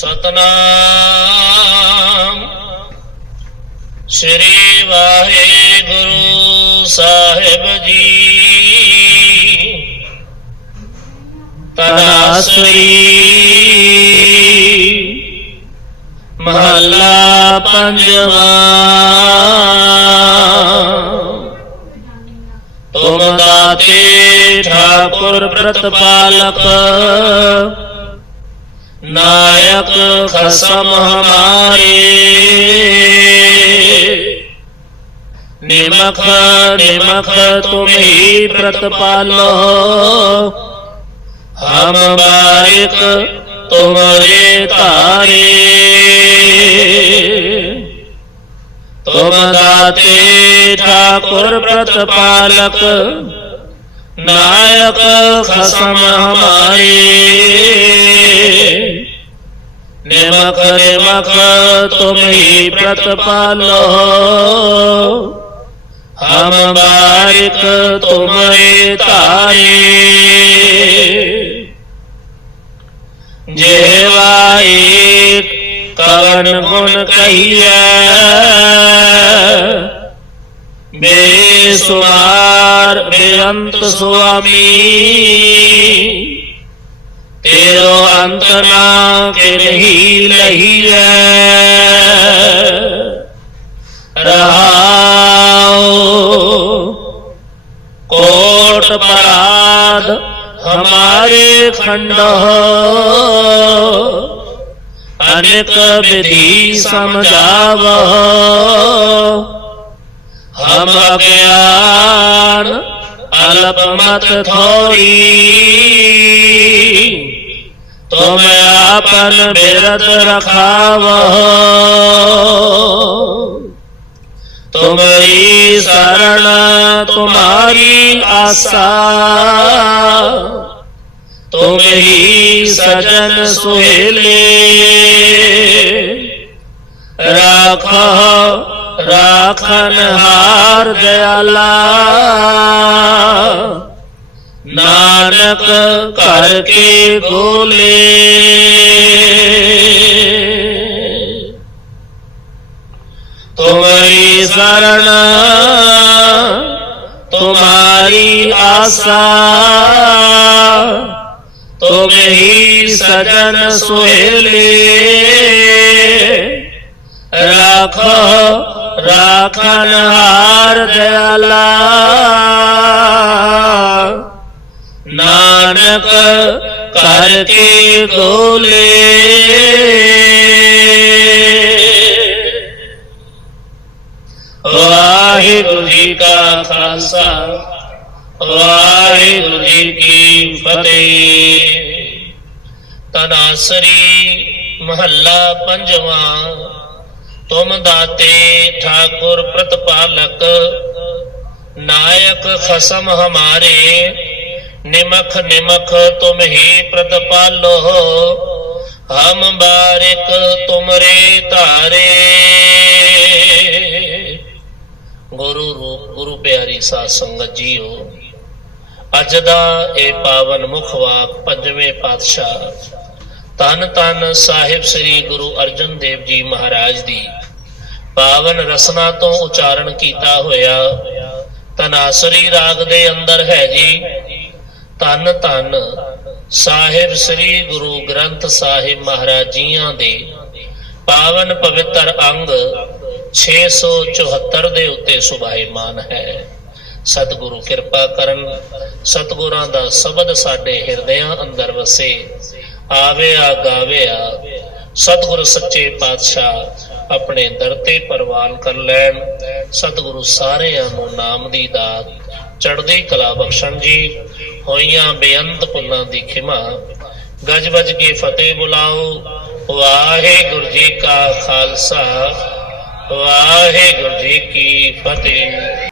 ਸਤਨਾਮ। ਸ੍ਰੀ ਵਾਹਿਗੁਰੂ ਸਾਹਿਬ ਜੀ। ਤਨਾਸਰੀ ਮਹੱਲਾ ਪੰਜਵਾ। ਤੁਮ ਦਾਤੇ ਠਾਕੁਰ ਪ੍ਰਤਪਾਲਕ ਨਾਇਕ ਖਸਮ ਹਮਾਰੇ। ਨਿਮਖ ਨਿਮਖ ਤੁਮ ਹੀ ਪ੍ਰਤਪਾਲੋ। ਹਮ ਬਾਰਿਕ ਤੁਮਰੇ ਧਾਰੇ। ਤੁਮ ਦਾਤੇ ਠਾਕੁਰ ਪ੍ਰਤਪਾਲਕ। ਨਾਇਕ ਖਸਮ ਹਮਾਰੇ। ਨਿਮਖ ਨਿਮਖ ਤੁਮ ਹੀ ਪ੍ਰਤਪਾਲੋ। ਹਮ ਬਾਰਿਕ ਤੁਮਰੇ ਧਾਰੇ। ਜੇਵਾਈ ਕਵਨ ਗੁਣ ਕਹੀਐ ਬੇਸੁਮਾਰ ਬੇਅੰਤ ਸੁਆਮੀ, ਤੇਰੋ ਅੰਤ ਨਾ ਕਿਰਹੀ ਲਹੀਐ। ਰਹਾਉ ਕੋਟ ਪਰਾਧ ਹਮਾਰੇ ਖੰਡ ਅਨੇਕ ਵਿਧੀ ਸਮਝਾਵ ਹਮ ਅਗਿਆਨ ਅਲਪ ਮਤ ਥੋਈ ਤੁਮ ਆਪਨ ਬਿਰਦ ਰਖਾਵੋ ਤੁਮਰੀ ਸਰਣ ਤੁਮਾਰੀ ਆਸਾ। ਤੁਮ ਹੀ ਸਜਨ ਸੁਹੇਲੇ। ਰਾਖੋ ਰਾਖਨ ਹਾਰ ਦਿਆਲਾ। ਨਾਨਕ ਕਰ ਕੇ ਗੋਲੇ ਤੁਮਰੀ ਸਰਣ ਤੁਮਾਰੀ ਆਸਾ। ਤੁਮ ਹੀ ਸਜਨ ਸੁਹੇਲੇ। ਰਾਖੋ ਰਾਖਨ ਹਾਰ ਦਇਆਲਾ ਨਾਨਕ ਕਰ ਕੇ ਗੋਲੇ ਵਾਹਿਗੁਰੂ ਜੀ ਕਾ ਖਾਲਸਾ, ਵਾਹਿਗੁਰੂ ਜੀ ਕੀ ਫਤਿਹ। ਤਨਾਸਰੀ ਮਹੱਲਾ ਪੰਜਵਾਂ ਤੁਮ ਦਾਤੇ ਠਾਕੁਰ ਪ੍ਰਤਪਾਲਕ, ਨਾਇਕ ਖਸਮ ਹਮਾਰੇ, ਨਿਮਖ ਨਿਮਖ ਤੁਮ ਹੀ ਪ੍ਰਤਪਾਲੋ, ਹਮ ਬਾਰਿਕ ਤੁਮਰੇ ਧਾਰੇ। ਗੁਰੂ ਰੂਪ, ਗੁਰੂ ਪਿਆਰੀ ਸਾਧ ਸੰਗਤ ਜੀਓ, ਅੱਜ ਦਾ ਇਹ ਪਾਵਨ ਮੁਖ ਵਾਕ ਪੰਜਵੇਂ ਪਾਤਸ਼ਾਹ ਤਨ ਤਨ ਸਾਹਿਬ ਸ੍ਰੀ ਗੁਰੂ ਅਰਜਨ ਦੇਵ ਜੀ ਮਹਾਰਾਜ ਦੀ ਪਾਵਨ ਰਸਨਾ ਤੋਂ ਉਚਾਰਨ ਕੀਤਾ ਹੋਇਆ। ਤਨਾਸਰੀ ਰਾਗ ਦੇ ਅੰਦਰ ਹੈ ਜੀ। ਤਨ ਤਨ ਸਾਹਿਬ ਸ੍ਰੀ ਗੁਰੂ ਗ੍ਰੰਥ ਸਾਹਿਬ ਮਹਾਰਾਜ ਜੀਆਂ ਦੇ ਪਾਵਨ ਪਵਿੱਤਰ ਅੰਗ 674 ਦੇ ਉੱਤੇ ਸੁਭਾਈਮਾਨ ਹੈ। ਸਤਿਗੁਰੂ ਕਿਰਪਾ ਕਰਨ, ਸਤਿਗੁਰਾਂ ਦਾ ਸ਼ਬਦ ਸਾਡੇ ਹਿਰਦਿਆਂ ਅੰਦਰ ਵਸੇ। ਆਵੇ ਆ ਗਾਵੇ ਆ ਸਤਿਗੁਰੂ ਸੱਚੇ ਪਾਤਸ਼ਾਹ ਆਪਣੇ ਦਰ ਤੇ ਪ੍ਰਵਾਨ ਕਰ ਲੈਣ। ਸਤਿਗੁਰੂ ਸਾਰਿਆਂ ਨੂੰ ਨਾਮ ਦੀ ਦਾਤ, ਚੜ੍ਹਦੀ ਕਲਾ ਬਖਸ਼ਣ ਜੀ, ਹੋਈਆਂ ਬੇਅੰਤ ਪੁੰਨਾਂ ਦੀ ਖਿਮਾ। ਗਜ ਵੱਜ ਕੇ ਫਤਿਹ ਬੁਲਾਓ। ਵਾਹਿਗੁਰੂ ਜੀ ਕਾ ਖਾਲਸਾ, ਵਾਹਿਗੁਰੂ ਜੀ ਕੀ ਫਤਿਹ।